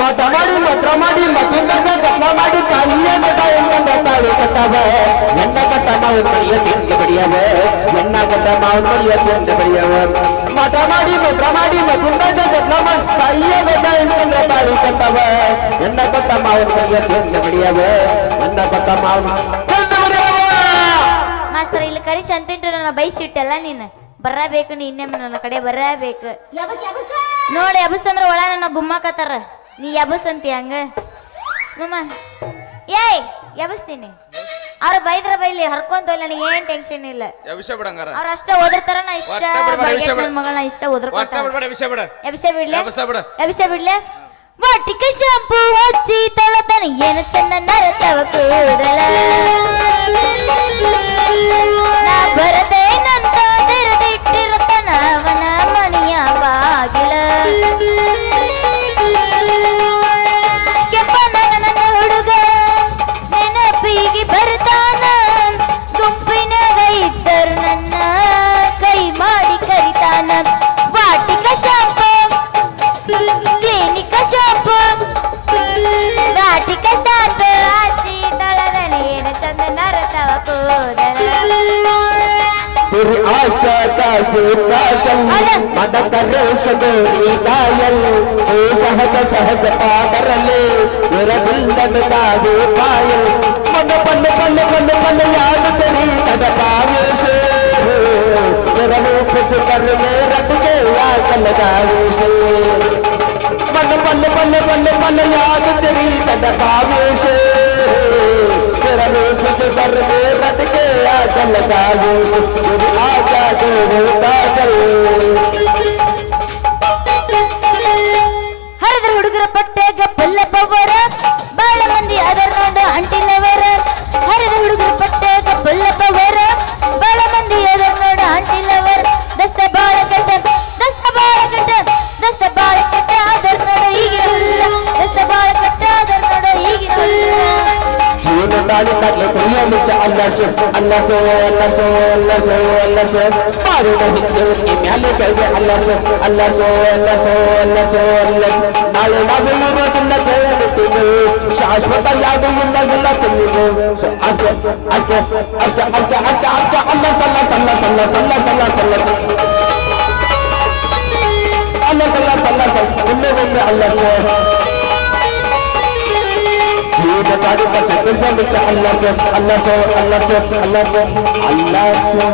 ಮತ ಮಾಡಿ ಮಂತ್ರ ಮಾಡಿ ಮತ್ತಿಂದಾಗ ಕತ್ಲ ಮಾಡಿ ತಾಯಿಯ ಮತ ಎಂದ ತಾಳಿ ಕಟ್ಟವ ಎನ್ನ ಕಟ್ಟ ಮಾವು ಮಡಿಯ ತಿಂದು ಬಡಿಯವ ಎನ್ನ ಕಟ್ಟ ಮಾವು ಮಡಿಯ ತಿಂದು ಬಡಿಯವ ಮತ ಮಾಡಿ ಮಂತ್ರ ಮಾಡಿ ಮತ್ತಿಂದಾಗ ಕತ್ಲ ಮಾಡಿ ತಾಯಿಯ ಮತ ಎಂದ ತಾಳಿ ಕಟ್ಟವ ಎನ್ನ ಕಟ್ಟ ಮಾವು ಮಡಿಯ ತಿಂದು ಬಡಿಯವ ಎನ್ನ ಕಟ್ಟ ಮಾವು ತಿಂದು ಬಡಿಯವ. ಮಾಸ್ತರ್ ಇಲ್ಲಿ ಕರಿಸಿ ಅಂತಿಂಟು ನನ್ನ ಬೈಸಿಟ್ಟಲ್ಲ ನೀನು ಬರಬೇಕು ನೀ ಇನ್ನೊಮ್ಮೆ ನನ್ನ ಕಡೆ ಬರಬೇಕು ನೋಡಿ ಎಬಸ್ ಅಂದ್ರ ಒಳ ನನ್ನ ಗುಮ್ಮಕತ್ತಾರ ನೀ ಎಬಸ್ ಅಂತಿ ಹಂಗ ಮಮ್ಮ ಏಯ್ ಎಬಸ್ತೀನಿ ಅವ್ರ ಬೈದ್ರ ಬೈಲಿ ಹರ್ಕೊಂತ ನನಗೆ ಏನ್ ಟೆನ್ಷನ್ ಇಲ್ಲ ಅವ್ರ ಅಷ್ಟ ಓದಿರ್ತಾರ ನಾ ಇಷ್ಟ ಮಗಳನ್ನ ಇಷ್ಟ ಎಬಿಸ ಬಿಡ್ಲೆ ವಾಟಿಕ ಶಾಂಪು ಹಚ್ಚಿ ತೊಳತನ ಏನು ಚೆನ್ನ ನರತವ ಕೂದಲ ನಾ ಬರದೇನಂತ ತೆರೆದಿಟ್ಟಿರತನ ಅವನ ಮನೆಯ ಬಾಗಿಲ ಕೆಪ್ಪನ ನನ್ನ ಹುಡುಗ ನೆನಪಿಗೆ ಬರ್ತಾನ ಗುಂಪಿನಾಗ ಇದ್ದರು ನನ್ನ ಕೈ ಮಾಡಿ ಕರಿತಾನ ವಾಟಿಕ ಶಾಂಪು ಕ್ಲಿನಿಕ ಶಾಂಪು ವಾಟಿಕ ಶಾಂಪು ಹಚ್ಚಿ ತೊಳೆದನ ಏನು ಚಂದ ನರತವ ಕೂದಲ तेरी आशा का जूता चल मद करे सगोरी कायल ओ सहज सहज पागरले मेरा दिल दबका दो पायल मद पल पल पल पल याद तेरी तड़पावे से मेरा रूप जो कर में रट के आग लगावे से मद पल पल पल पल याद तेरी तड़पावे से तेरा रूप जो कर में रट के आग लगावे से आजा जो होता चल ಹರಿದ್ರ ಹುಡುಗರ ಪಟ್ಟೆಗ ಪಲ್ಲಪ್ಪವರ ಬಾಳ ಮಂದಿ ಅದರ ನೋಡ ಅಂಟಿಲವರ ಹರಿದ್ರ ಹುಡುಗರ ಪಟ್ಟೆಗ ಪಲ್ಲಪ್ಪವರ ಬಾಳ ಮಂದಿ ಅದರ ನೋಡ ಅಂಟಿಲವರ ದಸ್ತ ಬಾಳ ಕಟ್ಟ ದಸ್ತ ಬಾಳ ಕಟ್ಟ ದಸ್ತ ಬಾಳ ಕಟ್ಟ ಅದರ ನೋಡ ಈಗಿನ ಹುಡುಗ ದಸ್ತ ಬಾಳ ಕಟ್ಟ ಅದರ ನೋಡ ಈಗಿನ ಹುಡುಗ जीवन डाली तकले दुनिया में अल्लाह से अल्लाह से अल्लाह से अल्लाह से अल्लाह से मारो नहीं के म्याले कहे अल्लाह से अल्लाह से अल्लाह से अल्लाह से अल्लाह से नाले नावे रोत न करे तुझे शाश्वत याद मुल्ला गुल्ला तुझे आके आके आके आके आके आके अल्लाह सल्लल्लाहु सल्लल्लाहु सल्लल्लाहु सल्लल्लाहु अल्लाह सल्लल्लाहु सल्लल्लाहु अल्लाह से जीवन डाली तकले दुनिया में अल्लाह से अल्लाह से अल्लाह से अल्लाह से अल्लाह से